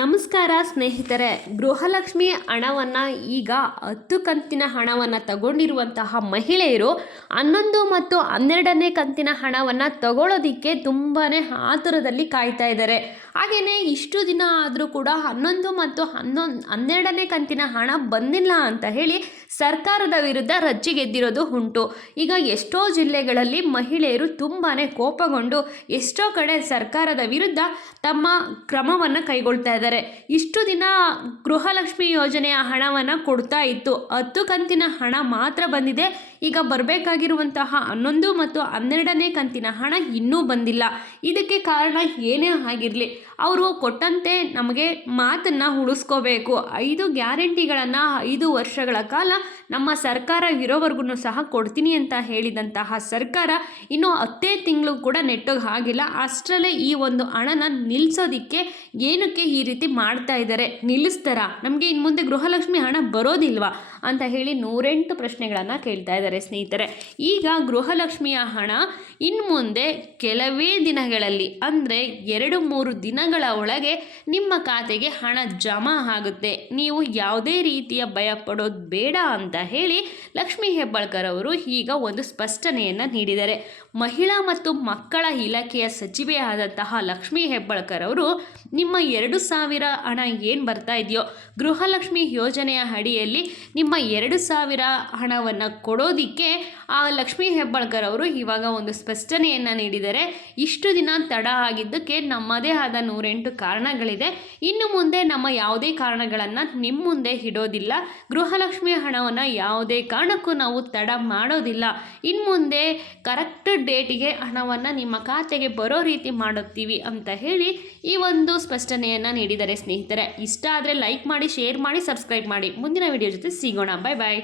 ನಮಸ್ಕಾರ ಸ್ನೇಹಿತರೆ, ಗೃಹಲಕ್ಷ್ಮಿ ಹಣವನ್ನು ಈಗ ಹತ್ತು ಕಂತಿನ ಹಣವನ್ನು ತಗೊಂಡಿರುವಂತಹ ಮಹಿಳೆಯರು ಹನ್ನೊಂದು ಮತ್ತು ಹನ್ನೆರಡನೇ ಕಂತಿನ ಹಣವನ್ನು ತಗೊಳ್ಳೋದಿಕ್ಕೆ ತುಂಬಾ ಆತುರದಲ್ಲಿ ಕಾಯ್ತಾ ಇದ್ದಾರೆ. ಹಾಗೆಯೇ ಇಷ್ಟು ದಿನ ಆದರೂ ಕೂಡ ಹನ್ನೊಂದು ಮತ್ತು ಹನ್ನೊಂದು, ಹನ್ನೆರಡನೇ ಕಂತಿನ ಹಣ ಬಂದಿಲ್ಲ ಅಂತ ಹೇಳಿ ಸರ್ಕಾರದ ವಿರುದ್ಧ ರಜ್ಜಿಗೆದ್ದಿರೋದು ಉಂಟು. ಈಗ ಎಷ್ಟೋ ಜಿಲ್ಲೆಗಳಲ್ಲಿ ಮಹಿಳೆಯರು ತುಂಬಾ ಕೋಪಗೊಂಡು ಎಷ್ಟೋ ಕಡೆ ಸರ್ಕಾರದ ವಿರುದ್ಧ ತಮ್ಮ ಕ್ರಮವನ್ನು ಕೈಗೊಳ್ತಾ ಇದ್ದಾರೆ. ಇಷ್ಟು ದಿನ ಗೃಹಲಕ್ಷ್ಮಿ ಯೋಜನೆಯ ಹಣವನ್ನು ಕೊಡ್ತಾ ಇತ್ತು. ಹತ್ತು ಕಂತಿನ ಹಣ ಮಾತ್ರ ಬಂದಿದೆ. ಈಗ ಬರಬೇಕಾಗಿರುವಂತಹ ಹನ್ನೊಂದು ಮತ್ತು ಹನ್ನೆರಡನೇ ಕಂತಿನ ಹಣ ಇನ್ನೂ ಬಂದಿಲ್ಲ. ಇದಕ್ಕೆ ಕಾರಣ ಏನೇ ಆಗಿರಲಿ, ಅವರು ಕೊಟ್ಟಂತೆ ನಮಗೆ ಮಾತನ್ನು ಉಳಿಸ್ಕೋಬೇಕು. ಐದು ಗ್ಯಾರಂಟಿಗಳನ್ನು ಐದು ವರ್ಷಗಳ ಕಾಲ ನಮ್ಮ ಸರ್ಕಾರ ಇರೋವರೆಗೂ ಸಹ ಕೊಡ್ತೀನಿ ಅಂತ ಹೇಳಿದಂತಹ ಸರ್ಕಾರ ಇನ್ನು ಹತ್ತೇ ತಿಂಗಳು ಕೂಡ ನೆಟ್ಟಗೆ ಆಗಿಲ್ಲ. ಅಷ್ಟರಲ್ಲೇ ಈ ಒಂದು ಹಣನ ನಿಲ್ಲಿಸೋದಕ್ಕೆ ಏನಕ್ಕೆ ಈ ರೀತಿ ಮಾಡ್ತಾ ಇದ್ದಾರೆ ನಿಲ್ಲಿಸ್ತಾರಾ? ನಮಗೆ ಇನ್ನು ಮುಂದೆ ಗೃಹಲಕ್ಷ್ಮಿ ಹಣ ಬರೋದಿಲ್ವಾ? ಅಂತ ಹೇಳಿ ನೂರೆಂಟು ಪ್ರಶ್ನೆಗಳನ್ನು ಕೇಳ್ತಾ ಇದ್ದಾರೆ ಸ್ನೇಹಿತರೆ. ಈಗ ಗೃಹಲಕ್ಷ್ಮಿಯ ಹಣ ಇನ್ನು ಮುಂದೆ ಕೆಲವೇ ದಿನಗಳಲ್ಲಿ, ಅಂದರೆ ಎರಡು ಮೂರು ದಿನಗಳ ಒಳಗೆ ನಿಮ್ಮ ಖಾತೆಗೆ ಹಣ ಜಮಾ ಆಗುತ್ತೆ. ನೀವು ಯಾವುದೇ ರೀತಿಯ ಭಯ ಪಡೋದು ಬೇಡ ಅಂತ ಹೇಳಿ ಲಕ್ಷ್ಮೀ ಹೆಬ್ಬಾಳ್ಕರ್ ಅವರು ಈಗ ಒಂದು ಸ್ಪಷ್ಟನೆಯನ್ನು ನೀಡಿದ್ದಾರೆ. ಮಹಿಳಾ ಮತ್ತು ಮಕ್ಕಳ ಇಲಾಖೆಯ ಸಚಿವೆ ಆದಂತಹ ಲಕ್ಷ್ಮೀ ಹೆಬ್ಬಾಳ್ಕರ್ ಅವರು ನಿಮ್ಮ ಎರಡು ಸಾವಿರ ಹಣ ಏನು ಬರ್ತಾ ಇದೆಯೋ, ಗೃಹಲಕ್ಷ್ಮಿ ಯೋಜನೆಯ ಅಡಿಯಲ್ಲಿ ನಿಮ್ಮ ಎರಡು ಸಾವಿರ ಹಣವನ್ನು ಕೊಡೋದಿಕ್ಕೆ ಆ ಲಕ್ಷ್ಮೀ ಹೆಬ್ಬಾಳ್ಕರ್ ಅವರು ಇವಾಗ ಒಂದು ಸ್ಪಷ್ಟನೆಯನ್ನು ನೀಡಿದ್ದಾರೆ. ಇಷ್ಟು ದಿನ ತಡ ಆಗಿದ್ದಕ್ಕೆ ನಮ್ಮದೇ ಆದ ನೂರೆಂಟು ಕಾರಣಗಳಿದೆ. ಇನ್ನು ಮುಂದೆ ನಮ್ಮ ಯಾವುದೇ ಕಾರಣಗಳನ್ನು ನಿಮ್ಮ ಮುಂದೆ ಇಡೋದಿಲ್ಲ. ಗೃಹಲಕ್ಷ್ಮಿ ಹಣವನ್ನು ಯಾವುದೇ ಕಾರಣಕ್ಕೂ ನಾವು ತಡ ಮಾಡೋದಿಲ್ಲ. ಇನ್ನು ಮುಂದೆ ಕರೆಕ್ಟ್ ಡೇಟಿಗೆ ಹಣವನ್ನು ನಿಮ್ಮ ಖಾತೆಗೆ ಬರೋ ರೀತಿ ಮಾಡುತ್ತೀವಿ ಅಂತ ಹೇಳಿ ಈ ಒಂದು ಸ್ಪಷ್ಟನೆಯನ್ನು ನೀಡಿದರೆ ಸ್ನೇಹಿತರೆ. ಇಷ್ಟ ಆದರೆ ಲೈಕ್ ಮಾಡಿ ಶೇರ್ ಮಾಡಿ ಸಬ್ಸ್ಕ್ರೈಬ್ ಮಾಡಿ. ಮುಂದಿನ ವಿಡಿಯೋ ಜೊತೆ ಸಿಗೋಣ. ಬಾಯ್ ಬಾಯ್